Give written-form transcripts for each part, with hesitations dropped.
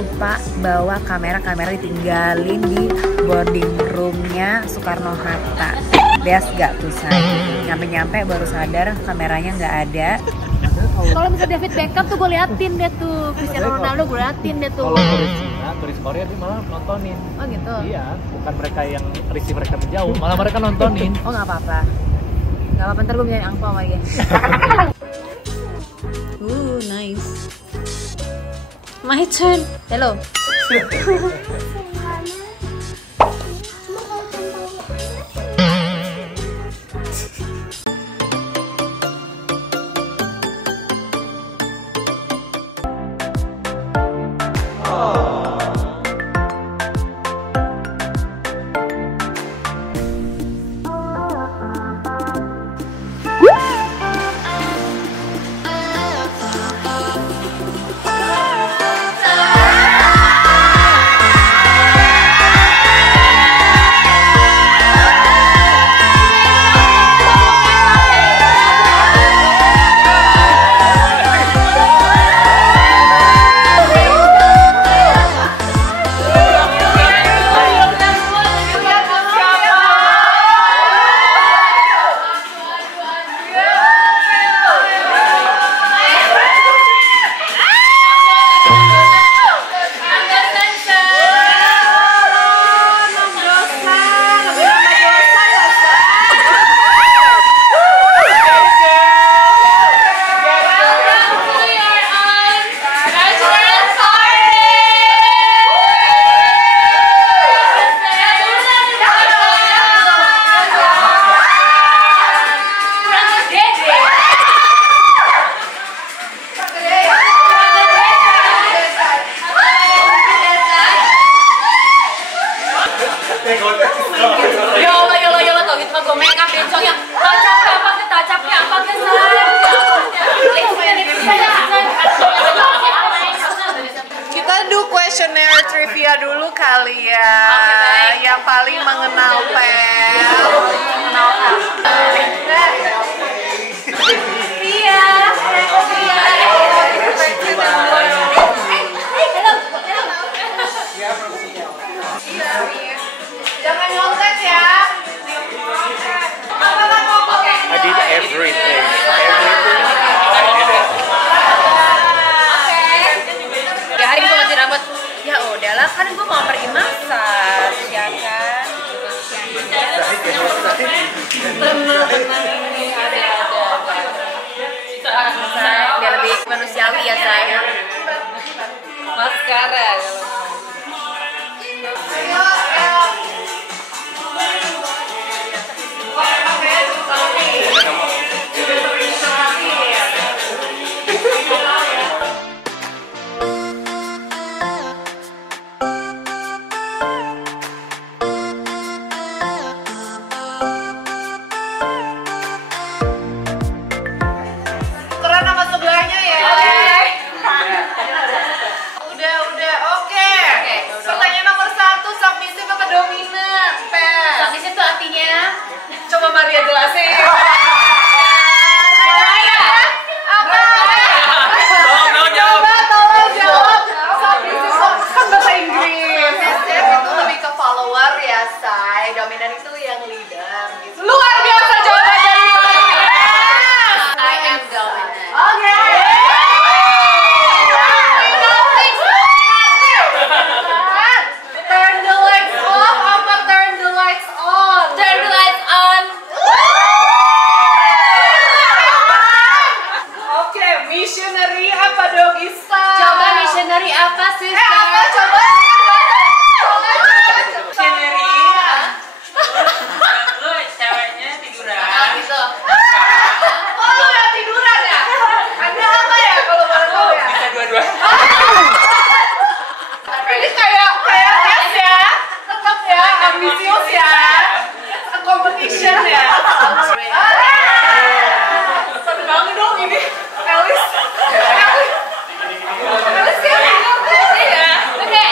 lupa bawa kamera ditinggalin di boarding roomnya Soekarno Hatta. Beas gak tuh saya? Nyampe-nyampe baru sadar kameranya nggak ada. Kalau bisa David Beckham tuh gue liatin dia tuh, Cristiano Ronaldo gue liatin dia tuh. Kalau turis Cina, turis Korea dia malah nontonin. Oh gitu? Iya, bukan mereka yang risih mereka menjauh, malah mereka nontonin. Oh nggak apa-apa. Nggak apa-apa, ntar gue bisa angpau sama dia. Nice. My turn. Hello. Yola tau gitu mah gue make up bencong yang tacapnya apa ke tacapnya apa ke Kita do questionnaire trivia dulu kali ya. Yang paling mengenal Pel. Mengenal Jangan nyontek ya. I did everything. I did it. ya hari gue masih rambut. Ya udahlah kan gue mau pergi masak, ya kan. Biar lebih manusiawi ya saya. Maskara kalau Tukeran sama sebelahnya ya. Udah, oke. Pertanyaan nomor 1, submissive apa dominan? Pel. submissive itu artinya Coba Maria jelasin. Tolong jawab. Submissive kan bahasa Inggris. Submissive itu lebih ke follower ya, say. Dominan itu yang leader gitu. Luar biasa jawaban dari Maria. I am dominant. Oke. Turn the lights off apa turn the lights on? Turn the lights on. Oke, missionary apa doggy style? Coba missionary apa sih? Apa coba? Missionary. Lu ceweknya tiduran. Gitu. Oh, lu udah tiduran ya? Anda apa ya kalau boleh tahu ya? Bisa dua-dua. Ini kayak tes ya, tetap ya, ambisius ya, a competition ya. Seru banget dong ini, Elis. Elis kayak Oke,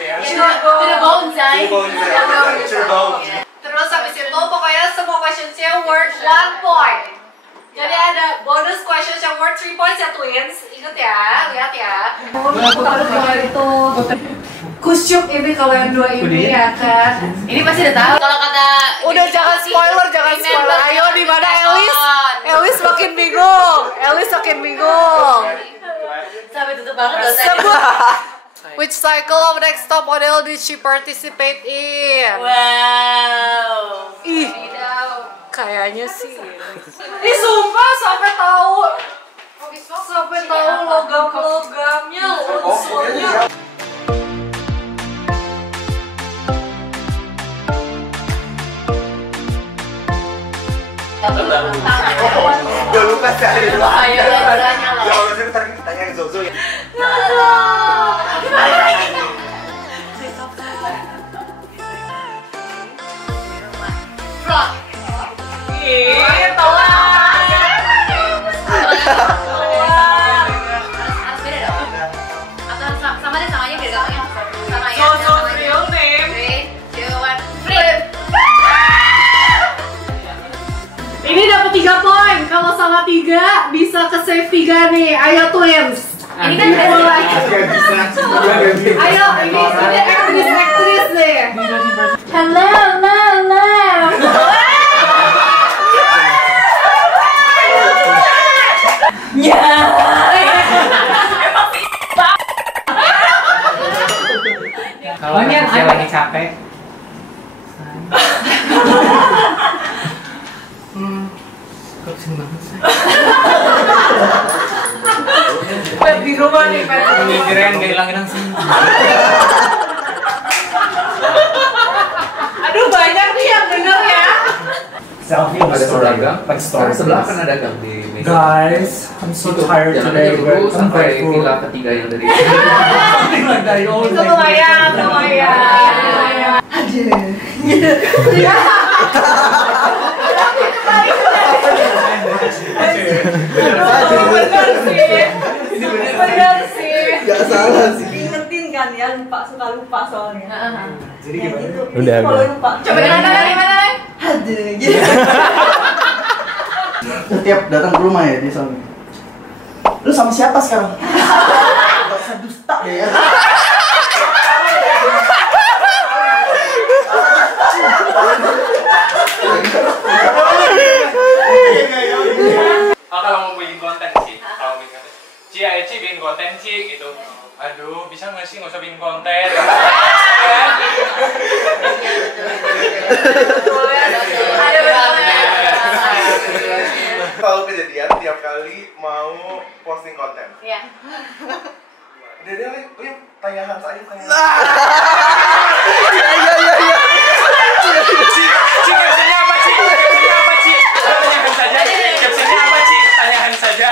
ya. To the bone, Zai. Cerbau. Terus habis itu pokoknya semua questionsnya worth 1 point. Jadi ada bonus questions yang worth 3 points ya twins. Ingat ya, lihat ya. Kalau itu kusyuk ini kalau yang 2 ini ya kan. Ini pasti udah tahu. Kalau kata Udah jangan spoiler, jangan spoiler. Ayo di mana Elis? Elis makin bingung. Elis makin bingung. sampai tutup banget dosa. Sebut which cycle of next top model did she participate in? Wow. Ih, kayaknya sih. Ih sumpah sampai tahu logam-logamnya, unsurnya. Udah lupa sekali. Ayo tanya loh. Ya Allah, ntar kita tanya yang Zozo ya. Ini dapat 3 poin. Kalau salah 3 bisa ke save 3 nih. Ayo twins. Ini kan mulai. Ayo ini aktris deh. Hello. Kalau dia lagi capek. Kok pusing banget sih? Pet di rumah nih, Pet. Kirain gak hilang-hilang sih. Aduh banyak nih yang denger ya. Selfie ada dagang, store sebelah kan ada dagang di Medan. Guys, I'm so tired today. Dulu But I'm sampai grateful. villa ketiga yang dari Something like that. You always Itu lumayan. Bener sih. Gak salah sih. Diingetin kan ya, suka lupa soalnya. Jadi gimana? Udah. Kalau lupa. Coba gimana? Aduh, gitu. Setiap datang ke rumah ya dia selalu. Lu sama siapa sekarang? Gak usah dusta deh ya. Oh, kalau mau bikin konten sih, kalau bikin konten, Ci bikin konten Ci gitu. Aduh, bisa nggak sih nggak usah bikin konten? Kalau kejadian tiap kali mau posting konten. Iya. Dia tanya Hans aja tanya. Ci, captionnya apa Ci? Captionnya apa Ci? Tanyakan saja. Captionnya apa Ci? Tanyakan saja.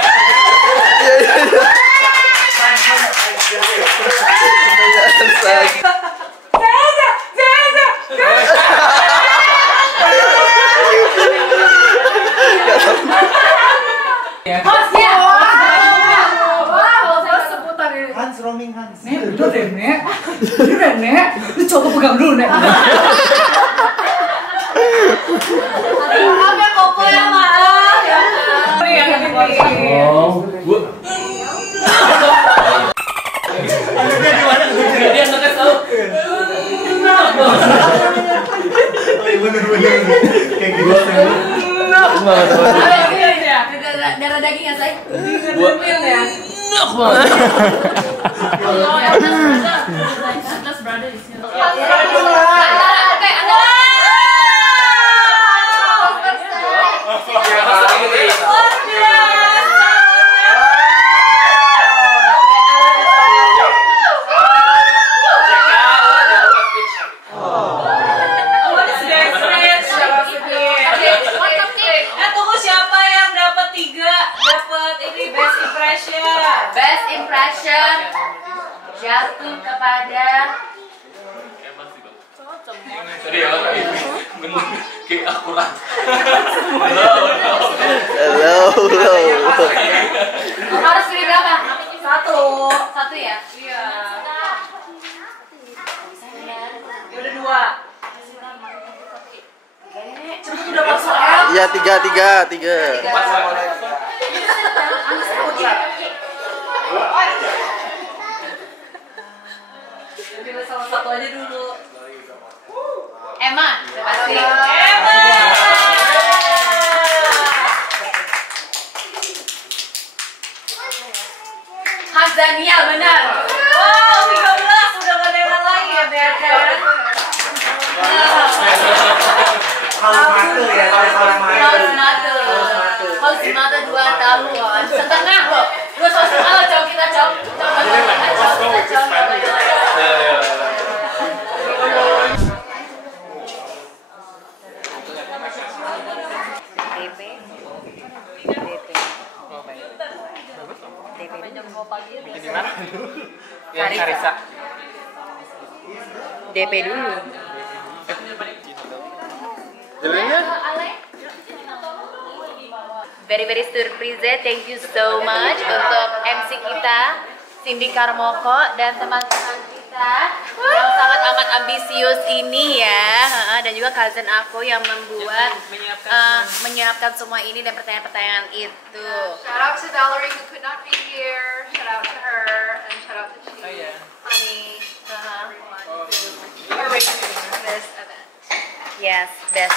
Hans roaming Hans. Udah deh, Nek. Lu coba pegang dulu, Nek. Maaf ya Koko ya, maaf ya. Oh, gua dia nggak tahu. Bener kayak gitu. Darah daging ya, Say? Tunggu siapa yang dapat 3? Dapat ini best impression. Best impression jatuh kepada Sorry ya, bener kayak akurat. harus pilih berapa? Satu. Satu ya? Iya. Udah 2. Cepet udah masuk L. Iya, 3. Pilih salah satu aja dulu. Emma, terima kasih. Emma. Hazania benar. Wow, 13 udah gak ada yang lain ya, kan? Haus mata 2 tahun. Setengah loh. 2,5 jauh kita jauh. Yang Karisa. DP dulu. Very surprise. Thank you so much untuk MC kita Cindy Karmoko dan teman-teman kita yang sangat amat ambisius ini ya. Dan juga cousin aku yang membuat menyiapkan semua ini dan pertanyaan-pertanyaan itu. Shout out to Valerie who could not be here. Shout out to her and shout out to Chi, Honey, everyone who arranged this event. Yes, best.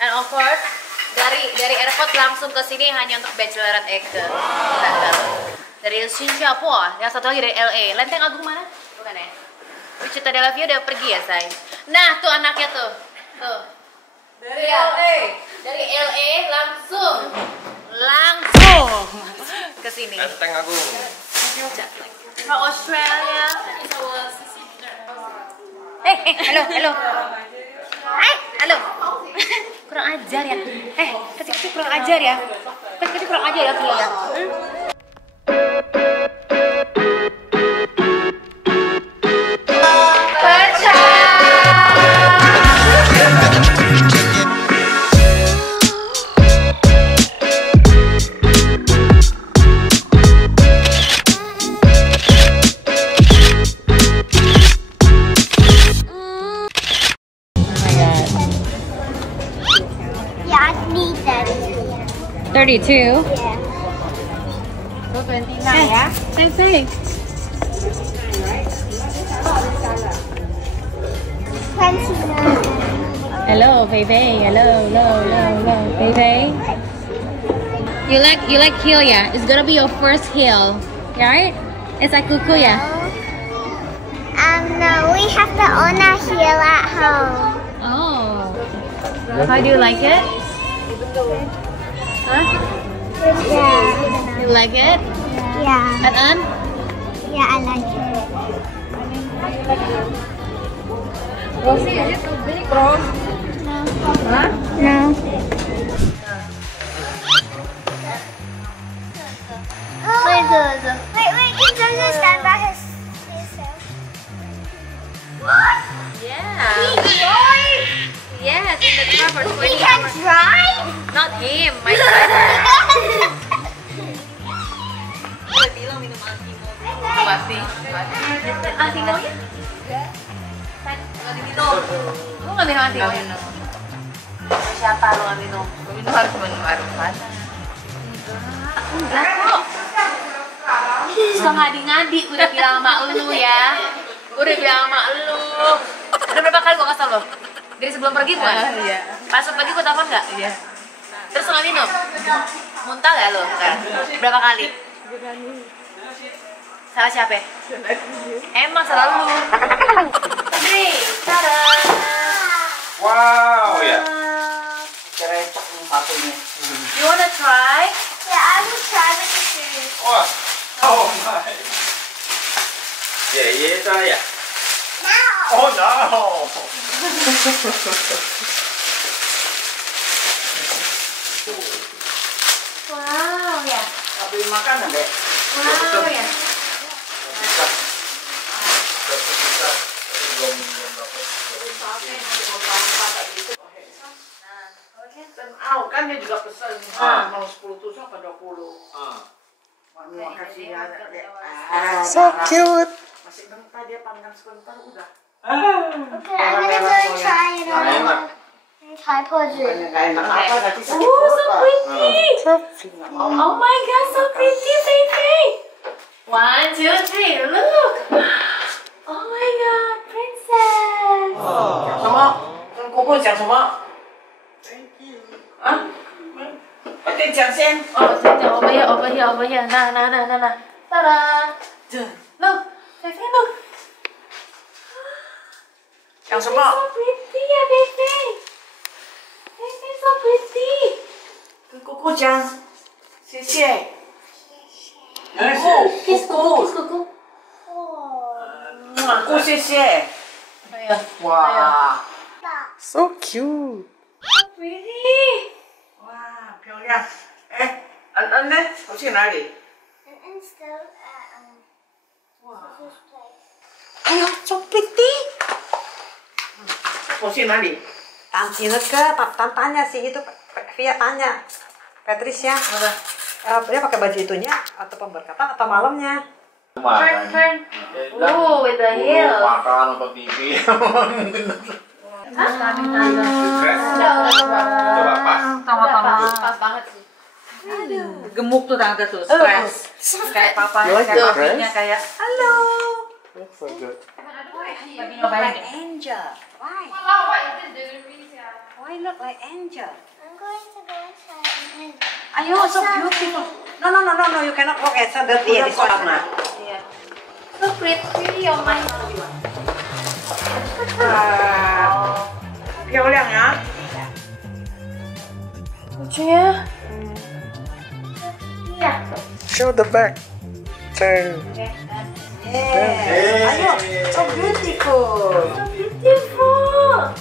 And of course, dari airport langsung ke sini hanya untuk bachelorette Eke. Dari Singapura, yang satu lagi dari LA. Lenteng Agung mana? Bukan ya? Wichita Del View udah pergi ya, say? Nah, tuh anaknya tuh. Tuh. Dari LA. Dari LA langsung ke sini. Lenteng Agung. From Australia. Halo. Halo. Kurang ajar ya. Kecil-kecil kurang ajar ya. Kecil-kecil kurang ajar ya, Via ya. Yeah, I need that. 32. Yeah. So 29 ya. Say. 29. Hello, Fei. Hello. Fei. You like heel ya? It's gonna be your first heel, right? It's like kuku ya? No, we have to own a heel at home. Oh. How do you like it? Huh? Yeah. You like it? Yeah. And Yeah, I like it. Rosie, is it too big, Rose? Huh? No. Wait, can Jojo stand by himself? What? Yeah. He drive? Yes, in the car for 20 He can hours. drive? Not him, my driver. Mati. Antinonya? Nggak diminum. Lu nggak minum antinonya? Siapa lu nggak minum? Gue minum harus minum air panas. Enggak kok. Suka ngadi-ngadi, udah bilang sama lu ya. Udah bilang sama lu. Udah berapa kali gue kasih tau lo? Dari sebelum pergi bukan? Iya. Pas pergi gue telepon nggak? Iya. Terus nggak minum? Muntah nggak lo? Berapa kali? Salah siapa? Emang salah lu. Nih, tada. Wow, ya. Kerecok nih satunya. You wanna try? Yeah, I will try with the shoes. Wah. Oh my. Ya, itu ya. Now. Oh no. Wow ya. Beli makanan deh. Wow ya. Kan dia juga pesen mau 10 tusuk apa 20. Makasih ya. So cute. Masih bentar dia panggang sebentar udah. Okay, I'm gonna go and try it on. Try pose. Oh, so pretty. Oh my god, so pretty, baby. 1, 2, 3, look. Oh my god, princess. 什么？跟姑姑讲什么？啊？快点讲先。 Oh, over here. Nah. Ta-da. Look, baby, look. 讲什么？ So pretty, yeah, baby. Baby, so pretty. 跟姑姑讲，谢谢。Kiss Kuku. 姑谢谢。 Ayo. 哇 ，so cute。 So pretty. 哇，漂亮。哎，安呢？我去哪里？ And still Sister's place. 哎呦，so pretty。我去哪里？ Ineke, tanya sih itu, Via tanya, Patricia, dia pakai baju itunya atau pemberkatan atau malamnya? Turn. Oh, with the heel. Makan apa pipi? Coba pas. Pas banget sih. Gemuk tuh tante tuh, stres. Kayak papa, kayak papinya kayak, halo. Tapi nyobain deh. Angel. Why? Why look like angel? I'm going to go inside and Ayo, so beautiful. No, you cannot walk as so dirty. This one. Yeah. So pretty, oh my god. 漂亮啊！ Lucunya. Iya. Show the back. Turn. Yeah. Ayo, so beautiful. Beautiful.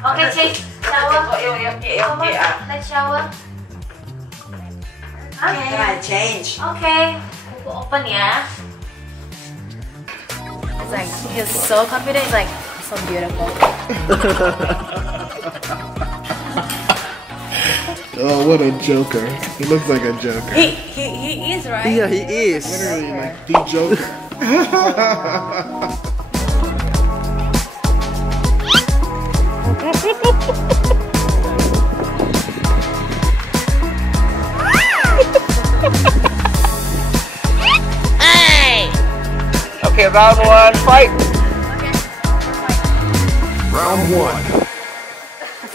Okay, change. Shower. Okay. Let's shower. Yeah, change. Okay. Buku open ya. It's like he's so confident. It's like so beautiful. Oh, what a joker. He looks like a joker. He is right. Yeah, he is. Literally like the joker. Okay, round one, fight. Round one.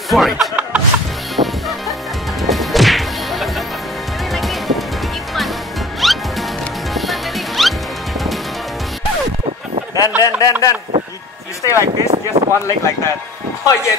Fight. Then. You stay like this, just one leg like that. Oh yeah,